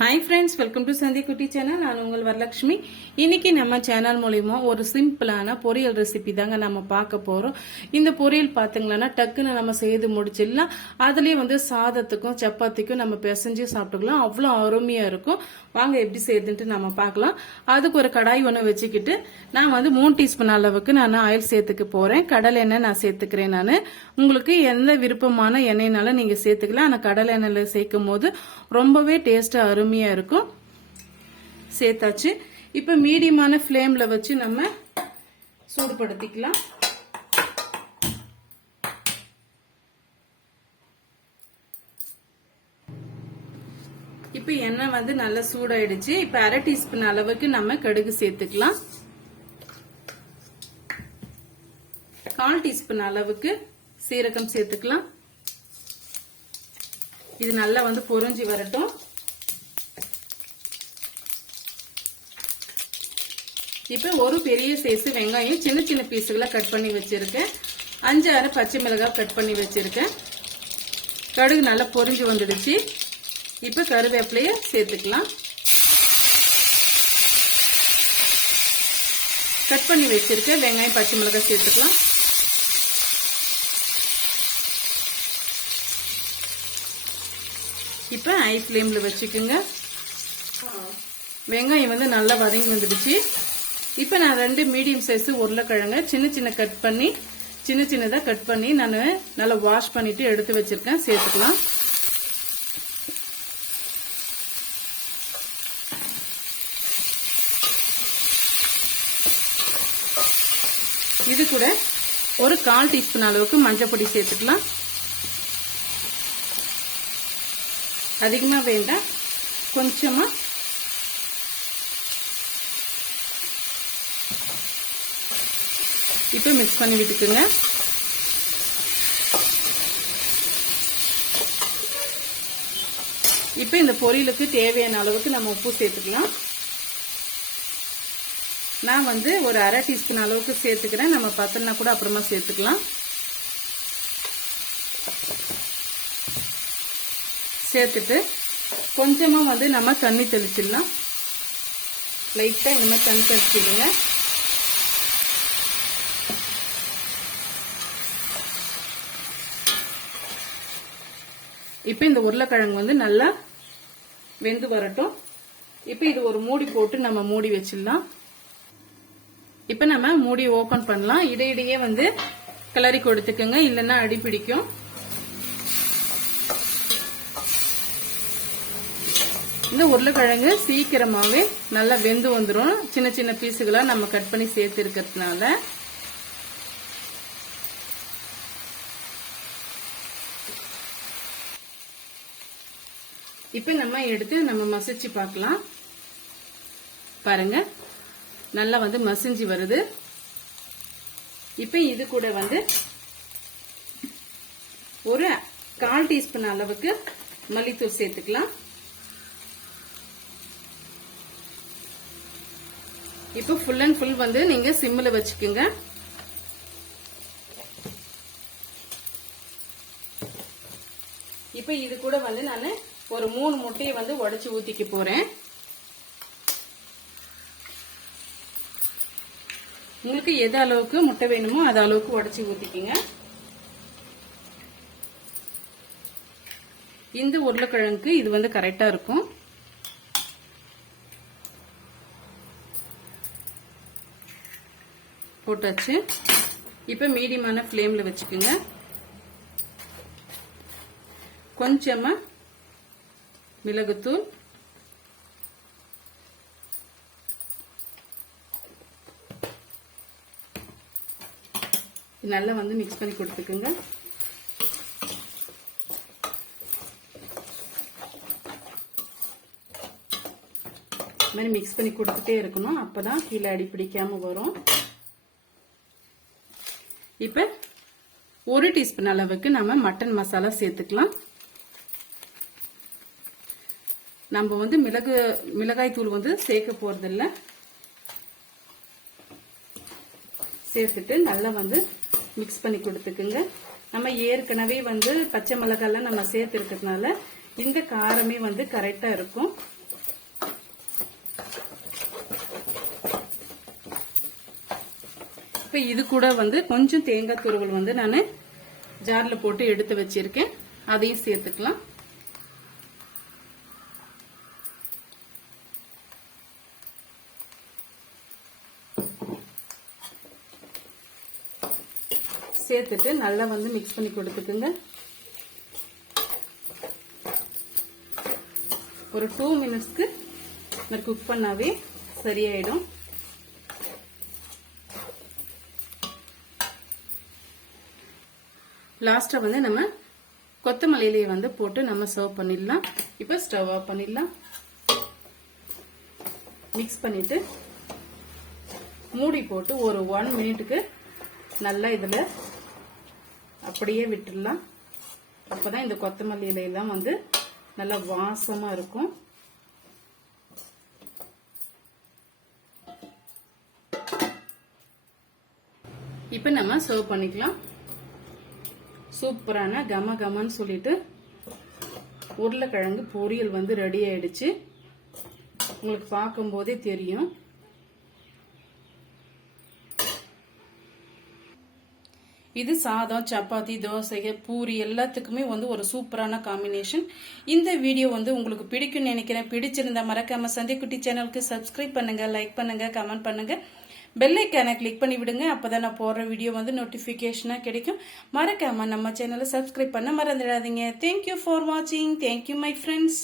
Hi friends welcome to சந்தி குட்டி channel நான் உங்கள் வரலட்சுமி. இன்னைக்கு நம்ம சேனல் மூலியமா ஒரு சிம்பிளான பொரியல் ரெசிபி தாங்க நம்ம பார்க்க போறோம். இந்த பொரியல் பார்த்தீங்கன்னா டக்குன்னு நம்ம செய்து முடிச்சிடலாம். அதுலயே வந்து சாதத்துக்கும் சப்பாத்திக்கும் நம்ம பிசைஞ்சு சாப்பிட்டுக்கலாம். அவ்வளோ அருமையா இருக்கும். வாங்க எப்படி செய்யுதுன்ட்டு நம்ம பார்க்கலாம். அதுக்கு ஒரு கடாய் ஒன்று வச்சுக்கிட்டு நான் வந்து மூணு டீஸ்பூன் அளவுக்கு நான் ஆயில் சேர்த்துக்க போறேன். கடலை எண்ணெய் நான் சேர்த்துக்கிறேன் நான். உங்களுக்கு எந்த விருப்பமான எண்ணெய்னாலும் நீங்க சேர்த்துக்கலாம். ஆனால் கடலை எண்ணெயில சேர்க்கும் போது ரொம்பவே டேஸ்ட் அருமையா இருக்கும். சேர்த்தாச்சு. இப்போ மீடியமான ஃப்ளேம்ல வச்சு நம்ம சூடுபடுத்திக்கலாம். இப்போ எண்ணெய் வந்து நல்லா சூடாயிடுச்சு. இப்போ அரை டீஸ்பூன் அளவுக்கு நம்ம கடுகு சேர்த்துக்கலாம். கால் டீஸ்பூன் அளவுக்கு சீரகம் சேர்த்துக்கலாம். இது நல்லா வந்து பொறிஞ்சி வரட்டும். இப்போ ஒரு பெரிய சைஸ் வெங்காயம் சின்ன சின்ன பீஸுகளை கட் பண்ணி வச்சிருக்கேன். அஞ்சு ஆறு பச்சை மிளகாய் கட் பண்ணி வச்சிருக்கேன். கடுகு நல்லா பொரிஞ்சு வந்துடுச்சு. இப்போ கருவேப்பிலைய சேர்த்துக்கலாம். கட் பண்ணி வச்சிருக்கேன். வெங்காயம் பச்சை மிளகாய் சேர்த்துக்கலாம். இப்போ ஐ ஃப்ளேமில் வச்சுக்கோங்க. வெங்காயம் வந்து நல்லா வதங்கி வந்துடுச்சு. இப்போ நான் ரெண்டு மீடியம் சைஸ் உருளைக்கிழங்க சின்ன சின்ன கட் பண்ணி சின்ன சின்னதாக கட் பண்ணி நான் நல்லா வாஷ் பண்ணிட்டு எடுத்து வச்சிருக்கேன். சேர்த்துக்கலாம். இது கூட ஒரு கால் டீஸ்பூன் அளவுக்கு மஞ்சள் பொடி சேர்த்துக்கலாம். அதிகமாக வேண்டாம் கொஞ்சமாக இப்போ மிக்ஸ் பண்ணி விட்டுக்குங்க. இப்போ இந்த பொரியலுக்கு தேவையான அளவுக்கு நம்ம உப்பு சேர்த்துக்கலாம். நான் வந்து ஒரு அரை டீஸ்பூன் அளவுக்கு சேர்த்துக்கிறேன். நம்ம பத்தலனா கூட அப்புறமா சேர்த்துக்கலாம். சேர்த்துட்டு கொஞ்சமாக வந்து நம்ம தண்ணி தெளிச்சிடலாம். லைட்டாக இந்த மாதிரி தண்ணி தெளிச்சிடுங்க. இப்போ இந்த உருளைக்கிழங்கு வந்து நல்லா வெந்து வரட்டும். இப்போ இது ஒரு மூடி போட்டு நம்ம மூடி வச்சிடலாம். இப்போ நம்ம மூடி ஓப்பன் பண்ணலாம். இடையிடையே வந்து கிளறி கொடுத்துக்கோங்க. இல்லைன்னா அடி பிடிக்கும். இந்த உருளைக்கிழங்கு சீக்கிரமாகவே நல்லா வெந்து வந்துடும் சின்ன சின்ன பீஸுகளாக நம்ம கட் பண்ணி சேர்த்து இருக்கிறதுனால இப்போ நம்ம எடுத்து நம்ம மசிச்சு பார்க்கலாம். பாருங்க. நல்லா வந்து மசிஞ்சு வருது. இப்போ இது கூட வந்து ஒரு கால் டீஸ்பூன் அளவுக்கு மல்லித்தூள் சேர்த்துக்கலாம். இப்போ ஃபுல் அண்ட் ஃபுல் வந்து நீங்க சிம்மில் வச்சுக்கோங்க. இப்போ இது கூட வந்து நான் ஒரு மூணு முட்டையை வந்து உடச்சி ஊத்திக்க போறேன். உங்களுக்கு எது அளவுக்கு முட்டை வேணுமோ அது அளவுக்கு உடச்சி ஊத்திக்கிங்க. இந்த உருளைக்கிழங்குக்கு இது வந்து கரெக்டா இருக்கும். போட்டாச்சு. இப்ப மீடியமான ஃப்ளேமில் வச்சுக்கோங்க. கொஞ்சமா மிளகுத்தூள். நல்லா வந்து மிக்ஸ் பண்ணி கொடுத்துக்குங்க. இது மாதிரி மிக்ஸ் பண்ணி கொடுத்துட்டே இருக்கணும். அப்போதான் கீழே அடி பிடிக்காம வரும். இப்போ ஒரு டீஸ்பூன் அளவுக்கு நம்ம மட்டன் மசாலா சேர்த்துக்கலாம். நம்ம வந்து மிளகு மிளகாய் தூள் வந்து சேர்க்க போகிறதில்ல சேர்த்துட்டு நல்லா வந்து மிக்ஸ் பண்ணி கொடுத்துக்குங்க. நம்ம ஏற்கனவே வந்து பச்சை மிளகாலாம் நம்ம சேர்த்துருக்கிறதுனால இந்த காரமே வந்து கரெக்டாக இருக்கும். இப்போ இது கூட வந்து கொஞ்சம் தேங்காய் துருவல் வந்து நான் ஜாரில் போட்டு எடுத்து வச்சிருக்கேன். அதையும் சேர்த்துக்கலாம். சேர்த்துட்டு நல்லா வந்து மிக்ஸ் பண்ணி கொடுத்துக்குங்க. ஒரு டூ மினிட்ஸ்க்கு நான் குக் பண்ணாவே சரியாயிடும். லாஸ்டா வந்து நம்ம கொத்தமல்லியிலேயே வந்து போட்டு நம்ம சர்வ் பண்ணிடலாம். இப்போ ஸ்டவ் ஆஃப் பண்ணிடலாம். மிக்ஸ் பண்ணிட்டு மூடி போட்டு ஒரு ஒன் மினிட்டுக்கு நல்லா இதில் அப்படியே விட்டுடலாம். அப்பதான் இந்த கொத்தமல்லி இலையெல்லாம் வந்து நல்லா வாசமாக இருக்கும். இப்போ நம்ம சர்வ் பண்ணிக்கலாம். சூப்பரான கம கமன்னு சொல்லிட்டு உருளைக்கிழங்கு பொரியல் வந்து ரெடி ஆயிடுச்சு. உங்களுக்கு பார்க்கும்போதே தெரியும். இது சாதம் சப்பாத்தி தோசை பூரி எல்லாத்துக்குமே வந்து ஒரு சூப்பரான காம்பினேஷன் இந்த வீடியோ வந்து உங்களுக்கு பிடிக்கும்னு நினைக்கிறேன். பிடிச்சிருந்தா மறக்காம சந்திக்குட்டி சேனலுக்கு சப்ஸ்கிரைப் பண்ணுங்க லைக் பண்ணுங்க கமெண்ட் பண்ணுங்க. பெல்லைக்கான கிளிக் பண்ணி விடுங்க. அப்பதான் நான் போடுற வீடியோ வந்து நோட்டிபிகேஷனா கிடைக்கும். மறக்காம நம்ம சேனலை சப்ஸ்கிரைப் பண்ண மறந்துடாதீங்க. தேங்க்யூ ஃபார் வாட்சிங் தேங்க்யூ மை ஃப்ரெண்ட்ஸ்